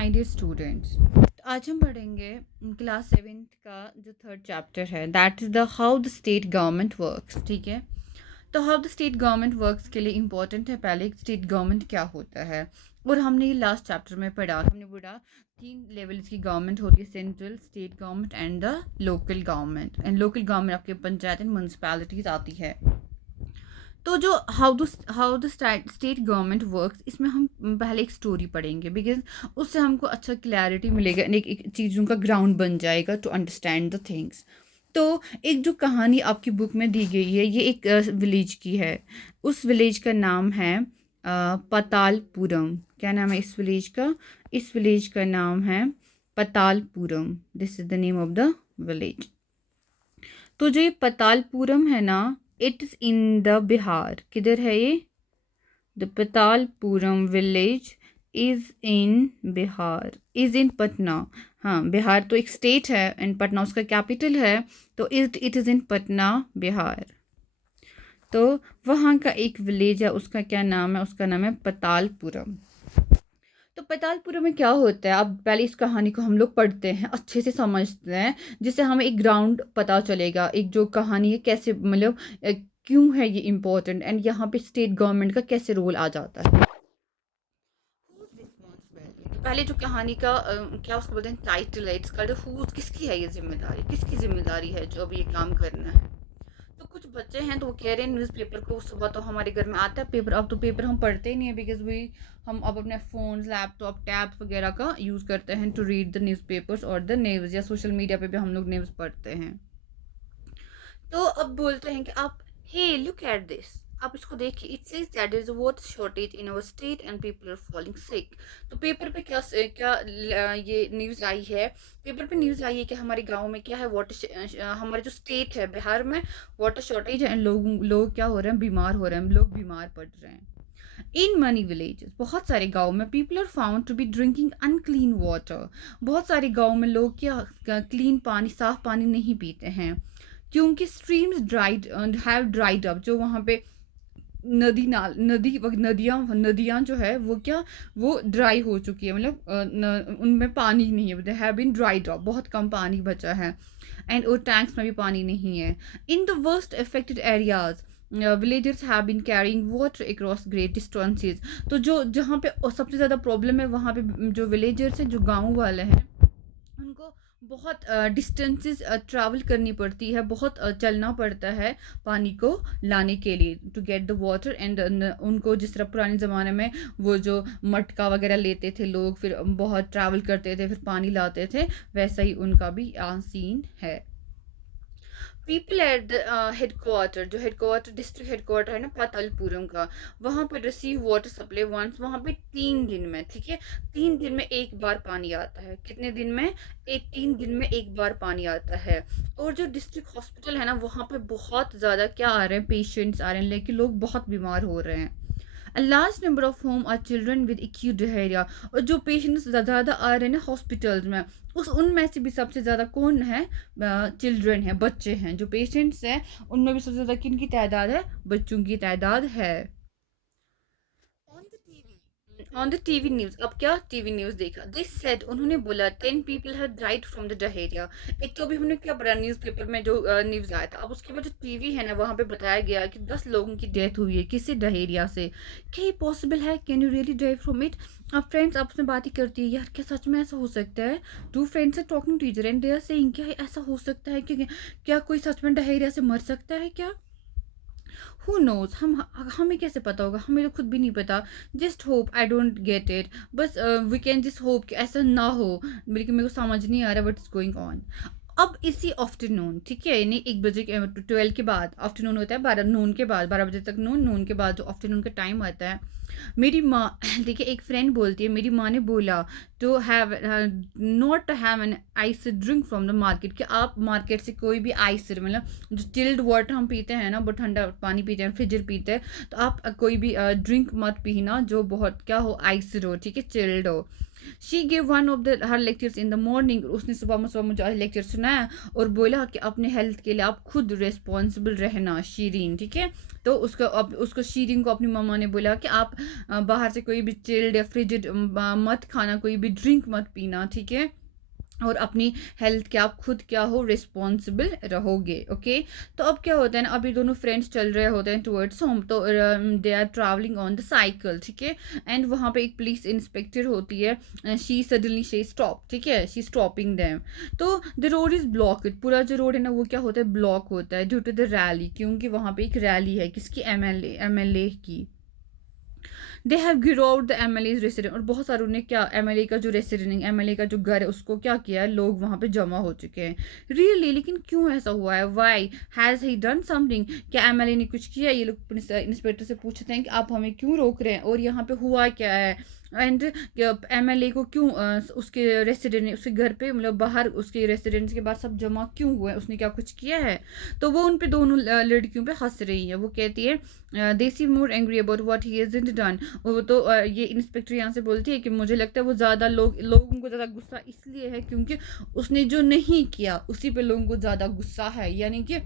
My dear students, आज हम पढ़ेंगे क्लास सेवेंथ का जो थर्ड चैप्टर है, that is the how the state government works. ठीक है, तो how the state government works के लिए इम्पोर्टेंट है पहले स्टेट गवर्नमेंट क्या होता है। और हमने ये लास्ट चैप्टर में पढ़ा, हमने पढ़ा 3 लेवल्स की गवर्नमेंट होती है, central, state government and the local government. And local government आपके पंचायत एंड म्यूनसिपैलिटीज़ आती है। तो जो how the state government works, इसमें हम पहले एक स्टोरी पढ़ेंगे, बिकॉज उससे हमको अच्छा क्लैरिटी मिलेगा, एक चीज़ों का ग्राउंड बन जाएगा टू अंडरस्टैंड द थिंग्स। तो एक जो कहानी आपकी बुक में दी गई है, ये एक विलेज की है। उस विलेज का नाम है पतालपुरम। क्या नाम है इस विलेज का? इस विलेज का नाम है Patalpuram. This is the name of the village. तो जो ये पतालपुरम है ना, it is in the Bihar. किधर है ये? The Patalpuram village is in Bihar, is in Patna. हाँ, बिहार तो एक स्टेट है एंड पटना उसका कैपिटल है, तो it is in Patna, Bihar. तो वहाँ का एक विलेज है, उसका क्या नाम है? उसका नाम है पतालपुरम। तो पतालपुरम में क्या होता है, अब पहले इस कहानी को हम लोग पढ़ते हैं, अच्छे से समझते हैं, जिससे हमें एक ग्राउंड पता चलेगा, एक जो कहानी है कैसे, मतलब क्यों है ये इम्पोर्टेंट, एंड यहाँ पे स्टेट गवर्नमेंट का कैसे रोल आ जाता है। तो पहले जो कहानी का क्या उसको बोलते हैं, टाइटल है, इसका जो किसकी है ये जिम्मेदारी, किसकी जिम्मेदारी है जो अब ये काम करना है। तो कुछ बच्चे हैं तो वो कह रहे हैं न्यूज़पेपर को, सुबह तो हमारे घर में आता है पेपर, अब तो पेपर हम पढ़ते ही नहीं है, बिकॉज वी हम अब अपने फ़ोन्स, लैपटॉप, टैब्स वगैरह का यूज़ करते हैं टू रीड द न्यूज़पेपर्स और द न्यूज़, या सोशल मीडिया पे भी हम लोग न्यूज़ पढ़ते हैं। तो अब बोलते हैं कि आप, हे लुक एट दिस, आप इसको देखिए, it says that there is a water shortage in our state and people are falling sick. तो पेपर पे क्या क्या ये न्यूज़ आई है, पेपर पे न्यूज़ आई है कि हमारे गांव में क्या है, वाटर, हमारे जो स्टेट है बिहार में वाटर शॉर्टेज है, लोग क्या हो रहे हैं, बीमार हो रहे हैं, लोग बीमार पड़ रहे हैं। इन मनी विलेजेस, बहुत सारे गाँव में, people are found to be drinking unclean water. बहुत सारे गाँव में लोग क्या क्लीन पानी, साफ पानी नहीं पीते हैं, क्योंकि streams dried have dried up. जो वहाँ पे नदियाँ जो है वो क्या, वो ड्राई हो चुकी है, मतलब उनमें पानी नहीं है, they have been dried up, बहुत कम पानी बचा है। एंड और टैंक्स में भी पानी नहीं है। In the worst affected areas villagers have been carrying water across great distances. तो जो जहाँ पे सबसे ज़्यादा प्रॉब्लम है, वहाँ पे जो विलेजर्स हैं, जो गाँव वाले हैं, उनको बहुत डिस्टेंसेस ट्रैवल करनी पड़ती है, बहुत चलना पड़ता है पानी को लाने के लिए, to get the water. And उनको जिस तरह पुराने ज़माने में वो जो मटका वगैरह लेते थे लोग, फिर बहुत ट्रैवल करते थे, फिर पानी लाते थे, वैसा ही उनका भी सीन है। पीपल एट द हेडक्वार्टर, जो हेडक्वार्टर, डिस्ट्रिक्ट हेडक्वार्टर है ना पातालपुरम का, वहाँ पर रिसीव वाटर सप्लाई वंस, वहाँ पे 3 दिन में, ठीक है, 3 दिन में एक बार पानी आता है। कितने दिन में? 3 दिन में एक बार पानी आता है। और जो डिस्ट्रिक्ट हॉस्पिटल है ना, वहाँ पे बहुत ज़्यादा क्या आ रहे हैं, पेशेंट्स आ रहे हैं, लेकिन लोग बहुत बीमार हो रहे हैं। A large number of whom are children with acute diarrhea। और जो पेशेंट्स ज़्यादा आ रहे हैं ना हॉस्पिटल्स में, उनमें से भी सबसे ज़्यादा कौन है? चिल्ड्रन है, बच्चे हैं। जो पेशेंट्स हैं उनमें भी सबसे ज़्यादा किन की तादाद है? बच्चों की तादाद है। ऑन द टीवी न्यूज, अब क्या टीवी न्यूज देखा, दिस सेड, उन्होंने बोला 10 people have died from the diarrhea। एक तो अभी हमने क्या पढ़ा न्यूज़पेपर में, जो न्यूज़ आया था, अब उसके बाद जो टीवी है ना, वहाँ पे बताया गया कि 10 लोगों की डेथ हुई है, किससे? डायरिया से। क्या ये पॉसिबल है? Can you really die from it? अब फ्रेंड्स आपस में बात ही करती है, यार क्या सच में ऐसा हो सकता है? Two friends are talking to each other and they are saying, क्या ऐसा हो सकता है कि क्या कोई सच में डायरिया से मर सकता है क्या? हु नोज, हमें कैसे पता होगा, हमें तो खुद भी नहीं पता। Just hope I don't get it, बस वी कैन जस्ट होप कि ऐसा ना हो, बल्कि मेरे को समझ नहीं आ रहा वट इज गोइंग ऑन। अब इसी आफ्टरनून, ठीक है, यानी 1 बजे के 12 के बाद, आफ्टरनून होता है 12 नून के बाद, 12 बजे तक नून, नून के बाद जो आफ्टरनून का टाइम आता है, मेरी माँ देखिए, एक फ्रेंड बोलती है, मेरी माँ ने बोला to have not to have an ice drink from the market, कि आप मार्केट से कोई भी आइस, मतलब जो चिल्ड वाटर हम पीते हैं ना, वो ठंडा पानी पीते हैं, फ्रिजर पीते हैं, तो आप कोई भी ड्रिंक मत पीना जो बहुत क्या हो, आइस हो, ठीक है, चिल्ड हो। She gave one of the her lectures in the morning, उसने सुबह सुबह मुझे लेक्चर सुनाया और बोला कि अपने हेल्थ के लिए आप खुद रिस्पॉन्सिबल रहना शीरीन, ठीक है। तो उसको शीरीन को अपनी मम्मा ने बोला कि आप बाहर से कोई भी चिल्ड या फ्रिज मत खाना, कोई भी ड्रिंक मत पीना, ठीक है, और अपनी हेल्थ के आप खुद क्या हो रिस्पॉन्सिबल रहोगे। ओके, तो अब क्या होता है ना, अभी दोनों फ्रेंड्स चल रहे होते हैं टुवर्ड्स होम, तो they are travelling on the cycle, ठीक है। एंड वहाँ पे एक पुलिस इंस्पेक्टर होती है, शी सडनली शी स्टॉप, ठीक है, शी स्टॉपिंग देम। तो द रोड इज ब्लॉक्ड, पूरा जो रोड है ना वो क्या होता है ब्लॉक होता है ड्यू टू द रैली, क्योंकि वहाँ पे एक रैली है किसकी, एमएलए की। They have gheraoed the MLA's resident, और बहुत सारे उन्हें क्या एमएलए का जो रेसिडेंट, एमएलए का जो घर है उसको क्या किया है, लोग वहाँ पे जमा हो चुके हैं। रियली, लेकिन क्यों ऐसा हुआ है, why has he done something, क्या एमएलए ने कुछ किया, ये लोग इंस्पेक्टर से पूछते हैं कि आप हमें क्यों रोक रहे हैं और यहाँ पे हुआ क्या है। एंड एमएलए को क्यों उसके रेसिडेंट, उसके घर पे मतलब बाहर उसके रेसिडेंस के बाद सब जमा क्यों हुए, उसने क्या कुछ किया है। तो वो उन पे दोनों लड़कियों पे हंस रही है, वो कहती है they see more angry about what he hasn't done. वो तो ये इंस्पेक्टर यहाँ से बोलती है कि मुझे लगता है वो ज़्यादा लोगों को ज़्यादा गुस्सा इसलिए है क्योंकि उसने जो नहीं किया उसी पे लोगों को ज़्यादा गुस्सा है। यानी कि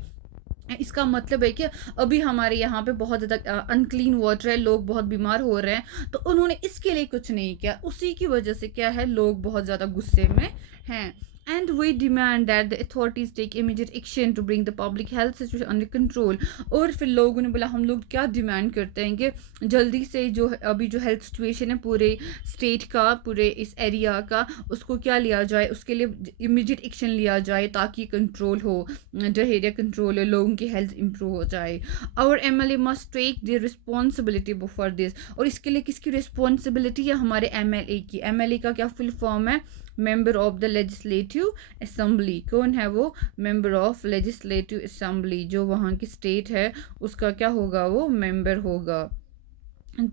इसका मतलब है कि अभी हमारे यहाँ पे बहुत ज़्यादा अनक्लीन वाटर है, लोग बहुत बीमार हो रहे हैं, तो उन्होंने इसके लिए कुछ नहीं किया, उसी की वजह से क्या है लोग बहुत ज़्यादा गुस्से में हैं। And we demand that the authorities take immediate action to bring the public health situation under control. और फिर लोगों ने बोला हम लोग क्या डिमांड करते हैं कि जल्दी से जो अभी जो हेल्थ सिचुएशन है पूरे स्टेट का, पूरे इस एरिया का, उसको क्या लिया जाए, उसके लिए इमीडिएट एक्शन लिया जाए ताकि कंट्रोल हो, जो एरिया कंट्रोल है, लोगों की हेल्थ इंप्रूव हो जाए। और MLA must take the responsibility for this, और इसके लिए किसकी रिस्पॉन्सिबिलिटी है, हमारे एमएलए की। एमएलए का क्या फुल फॉर्म है, member of the legislative assembly. कौन है वो, मेंबर ऑफ लेजिस्लेटिव असेंबली, जो वहाँ की स्टेट है उसका क्या होगा, वो मेंबर होगा।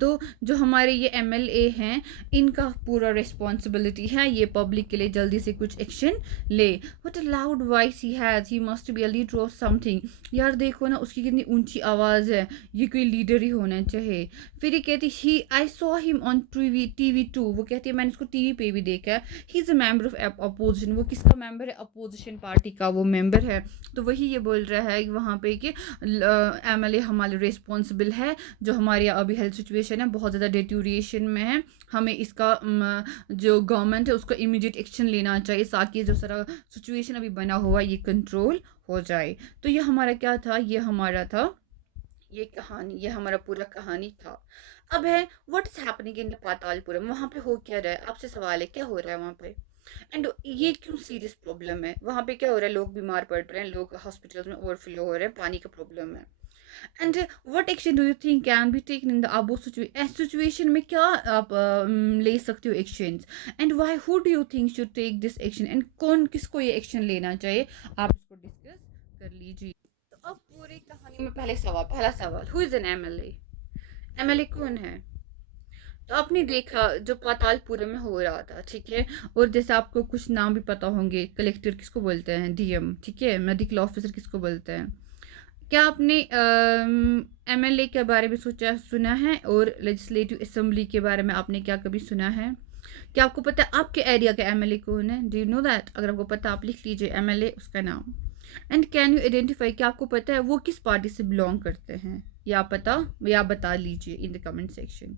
तो जो हमारे ये एमएलए हैं इनका पूरा रिस्पॉन्सिबिलिटी है ये पब्लिक के लिए जल्दी से कुछ एक्शन ले। What a loud voice he has, he must be a leader of something. यार देखो ना उसकी कितनी ऊंची आवाज़ है, ये कोई लीडर ही होना चाहिए। फिर ये कहती he I saw him on TV too, वो कहती है मैंने इसको टीवी पे भी देखा है। He is a member of opposition, वो किसका मेंबर है, अपोजिशन पार्टी का वो मेंबर है। तो वही ये बोल रहा है वहाँ पे कि एमएलए हमारे रिस्पॉन्सिबल है, जो हमारे अभी हेल्थ सिचुएशन है बहुत ज़्यादा डिटोरिएशन में है, हमें इसका जो गवर्नमेंट है उसको इमीडिएट एक्शन लेना चाहिए ताकि जो सारा सिचुएशन अभी बना हुआ ये कंट्रोल हो जाए। तो ये हमारा क्या था, ये हमारा था ये कहानी, ये हमारा पूरा कहानी था। अब है व्हाट्स हैपनिंग इन द पातालपुरम, वहाँ पे हो क्या रहा है, आपसे सवाल है क्या हो रहा है वहाँ पे। एंड ये क्यों सीरियस प्रॉब्लम है, वहाँ पे क्या हो रहा है, लोग बीमार पड़ रहे हैं, लोग हॉस्पिटल्स में ओवरफ्लो हो रहे हैं, पानी का प्रॉब्लम है। And what action do you think can be taken in the above situation में क्या आप ले सकते हो actions. And why who do you think should take this action, and कौन किसको ये एक्शन लेना चाहिए, आप इसको डिस्कस कर लीजिए। तो अब पूरी कहानी में पहला सवाल who is an MLA, MLA कौन है। तो आपने देखा जो पातालपुरम में हो रहा था, ठीक है, और जैसे आपको कुछ नाम भी पता होंगे, कलेक्टर किसको बोलते हैं, डीएम, ठीक है, मेडिकल ऑफिसर किसको बोलते हैं। क्या आपने एमएलए के बारे में सुना है, और लेजिस्लेटिव असेंबली के बारे में आपने क्या कभी सुना है। क्या आपको पता है आपके एरिया का एमएलए कौन है, डू यू नो दैट। अगर आपको पता आप लिख लीजिए एमएलए उसका नाम। एंड कैन यू आइडेंटिफाई, क्या आपको पता है वो किस पार्टी से बिलोंग करते हैं, या बता लीजिए इन द कमेंट सेक्शन।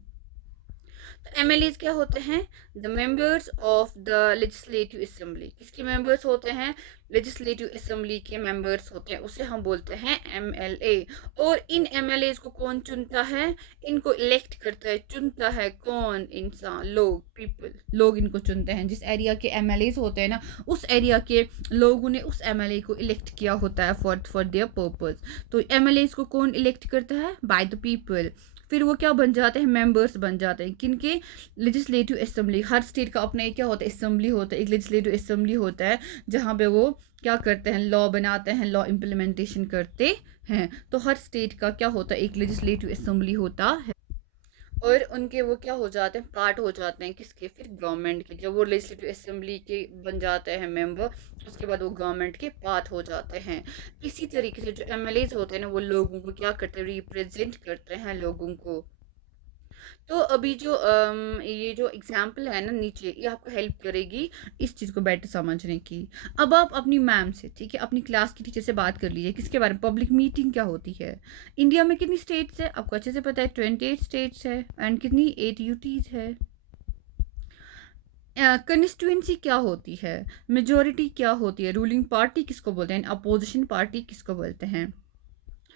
तो एमएलएज क्या होते हैं, the members of the legislative assembly, किसके मेंबर्स होते हैं, लेजिस्लेटिव असेंबली के मेंबर्स होते हैं, उसे हम बोलते हैं एमएलए। और इन एमएलएज को कौन चुनता है, इनको इलेक्ट करता है, चुनता है कौन, इंसान, लोग, पीपल, लोग इनको चुनते हैं। जिस एरिया के एमएलएज होते हैं ना उस एरिया के लोगों ने उस एमएलए को इलेक्ट किया होता है फॉर देयर पर्पस। तो एमएलएज को कौन इलेक्ट करता है, बाय द पीपल। फिर वो क्या बन जाते हैं, मेंबर्स बन जाते हैं किनके, लेजिस्लेटिव असेंबली। हर स्टेट का अपना एक क्या होता है, असेंबली होता है, एक लेजिस्लेटिव असेंबली होता है जहाँ पे वो क्या करते हैं, लॉ बनाते हैं, लॉ इम्प्लीमेंटेशन करते हैं। तो हर स्टेट का क्या होता है, एक लेजिस्लेटिव असेंबली होता है, और उनके वो क्या हो जाते हैं, पार्ट हो जाते हैं किसके, फिर गवर्नमेंट के। जब वो लेजिस्लेटिव असेंबली के बन जाते हैं मेंबर, उसके बाद वो गवर्नमेंट के पार्ट हो जाते हैं। इसी तरीके से जो एमएलएज होते हैं ना वो लोगों को क्या करते हैं, रिप्रेजेंट करते हैं लोगों को। तो अभी जो ये जो एग्जाम्पल है ना नीचे, ये आपको हेल्प करेगी इस चीज़ को बेटर समझने की। अब आप अपनी मैम से, ठीक है, अपनी क्लास की टीचर से बात कर लीजिए किसके बारे में, पब्लिक मीटिंग क्या होती है। इंडिया में कितनी स्टेट्स है आपको अच्छे से पता है, 28 स्टेट्स है, एंड कितनी 8 यूटीज है। कंस्टिट्यूंसी क्या होती है, मेजोरिटी क्या होती है, रूलिंग पार्टी किसको बोलते हैं, अपोजिशन पार्टी किसको बोलते हैं।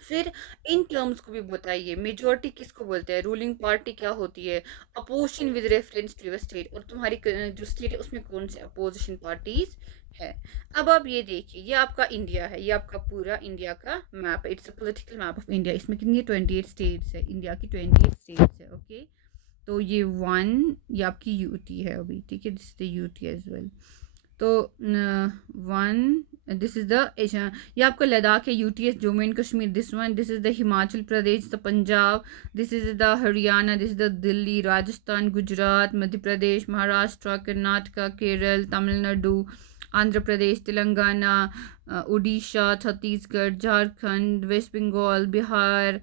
फिर इन टर्म्स को भी बताइए, मेजोरिटी किसको बोलते हैं, रूलिंग पार्टी क्या होती है, opposition with reference to your state, और तुम्हारी जो स्टेट है उसमें कौन से अपोजिशन पार्टीज है। अब आप ये देखिए, ये आपका इंडिया है, ये आपका पूरा इंडिया का मैप है, it's a political map of India. इसमें कितनी 28 स्टेट्स है, इंडिया की 28 स्टेट्स है, ओके। तो ये वन, ये आपकी यूटी है अभी, ठीक है, this is the UT as well. तो वन, दिस इज द, ये आपका लद्दाख है, UTs Jammu and Kashmir, this is the Himachal Pradesh, the Punjab, this is the Haryana, this is the Delhi, Rajasthan, Gujarat, Madhya Pradesh, Maharashtra, Karnataka, Kerala, Tamil Nadu, Andhra Pradesh, Telangana, Orissa, Chhattisgarh, Jharkhand, west Bengal, Bihar,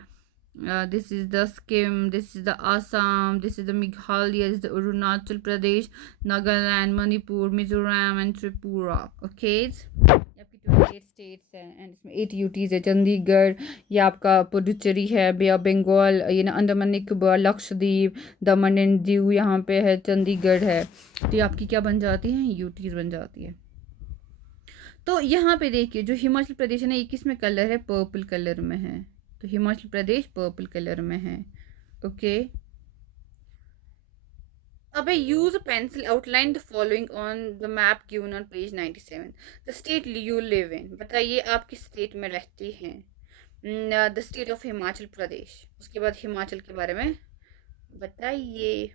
this is the Sikkim, this is the Assam, this is the Meghalaya, this is the Arunachal Pradesh, Nagaland, Manipur, Mizoram and Tripura. Okay, ये आपकी 28 states हैं, and इसमें 8 UTs है, चंडीगढ़, ये आपका पुडुचेरी है, बे of Bengal, ये ना अंडमान निकोबार, लक्षद्वीप, दमन एंड दीव यहाँ पे है, चंडीगढ़ है। तो ये आपकी क्या बन जाती है, यूटीज बन जाती है। तो यहाँ पे देखिए जो हिमाचल प्रदेश है ना, ये किस में कलर है, पर्पल कलर में है। तो हिमाचल प्रदेश पर्पल कलर में है, ओके। अब use pencil outline the following on the map given on page 97। The state you live in, बताइए आप किस स्टेट में रहती हैं। द स्टेट ऑफ हिमाचल प्रदेश, उसके बाद हिमाचल के बारे में बताइए।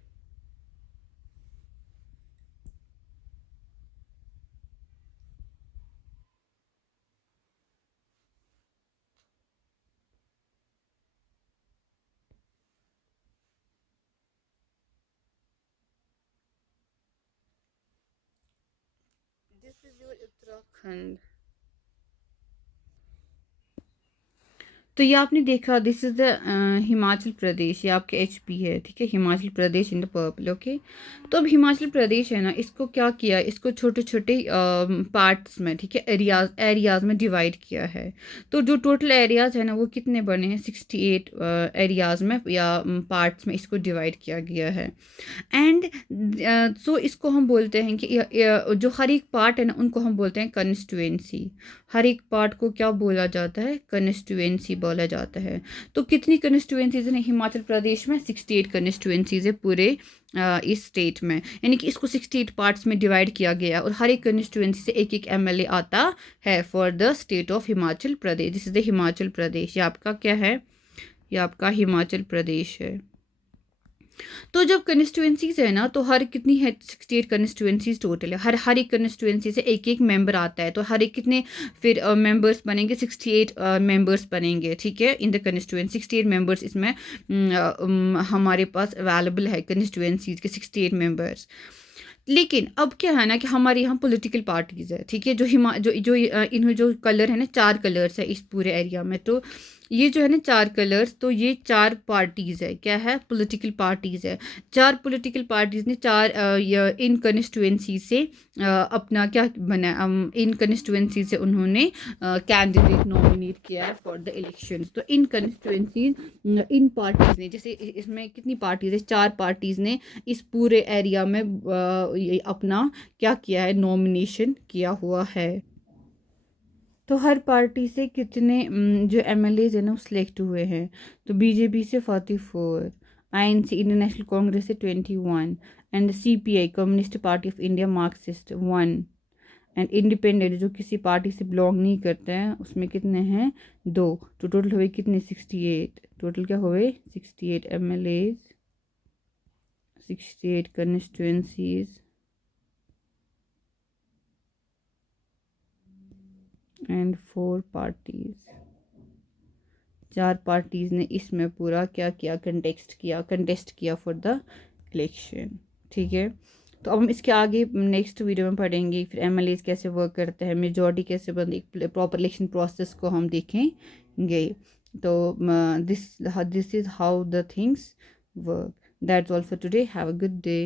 This is your Uttarakhand. तो ये आपने देखा, this is the Himachal Pradesh, ये आपके HP है, ठीक है, Himachal Pradesh in the purple, okay. तो अब हिमाचल प्रदेश है ना, इसको क्या किया, इसको छोटे छोटे पार्ट्स में, ठीक है, एरियाज में डिवाइड किया है। तो जो टोटल एरियाज है ना, वो कितने बने हैं, 68 एरियाज में या पार्ट्स में इसको डिवाइड किया गया है। एंड सो इसको हम बोलते हैं कि जो हर एक पार्ट है ना, उनको हम बोलते हैं कंस्टिट्यूएंसी। हर एक पार्ट को क्या बोला जाता है, कंस्टिट्यूएंसी बोला जाता है। तो कितनी कंस्टिट्यूएंसीज हैं हिमाचल प्रदेश में, 68 कंस्टिट्यूएंसीज है पूरे इस स्टेट में, यानी कि इसको 68 पार्ट्स में डिवाइड किया गया, और हर एक कंस्टिट्यूएंसी से एक एक MLA आता है for the state of Himachal Pradesh. This is the Himachal Pradesh, ये आपका क्या है, ये आपका हिमाचल प्रदेश है। तो जब कंस्टिट्यूएंसीज है ना, तो हर कितनी है, 68 कंस्टिट्यूएंसीज टोटल है, हर हर एक कंस्टिट्यूएंसी से एक एक मेंबर आता है। तो हर एक कितने फिर मेंबर्स बनेंगे, 68 मेंबर्स बनेंगे, ठीक है, इन द कंस्टिट्यूएंसी 68 मेंबर्स इसमें हमारे पास अवेलेबल है कंस्टिट्यूएंसीज के 68 मेंबर्स। लेकिन अब क्या है ना कि हमारे यहाँ पॉलिटिकल पार्टीज है, ठीक है, जो इन्हों जो कलर है ना, 4 कलर्स है इस पूरे एरिया में। तो ये जो है ना 4 कलर्स, तो ये 4 पार्टीज है, क्या है, पॉलिटिकल पार्टीज है। 4 पॉलिटिकल पार्टीज ने 4 इन कंस्टिट्यूएंसी से अपना क्या बना, इन कंस्टिट्यूएंसी से उन्होंने कैंडिडेट नॉमिनेट किया है फॉर द इलेक्शन। तो इन कंस्टिट्यूएंसी इन पार्टीज ने, जैसे इसमें कितनी पार्टीज है, 4 पार्टीज ने इस पूरे एरिया में अपना क्या किया है, नॉमिनेशन किया हुआ है। तो हर पार्टी से कितने जो MLAs है ना, वो सिलेक्ट हुए हैं। तो BJP से 44, INC इंटरनेशनल कांग्रेस से 21, and CPI communist party of India Marxist 1, and independent जो किसी पार्टी से बिलोंग नहीं करते हैं उसमें कितने हैं, 2। तो टोटल हुए कितने, 68। टोटल क्या हुए, 68 MLAs, 68 constituencies and 4 parties. 4 parties ने इसमें पूरा क्या किया, कंटेस्ट किया फॉर द इलेक्शन, ठीक है। तो अब हम इसके आगे नेक्स्ट वीडियो में पढ़ेंगे फिर MLAs कैसे वर्क करते हैं, मेजॉरिटी कैसे बनती, एक प्रॉपर इलेक्शन प्रोसेस को हम देखेंगे। तो this is how the things work. That's all for today, have a good day.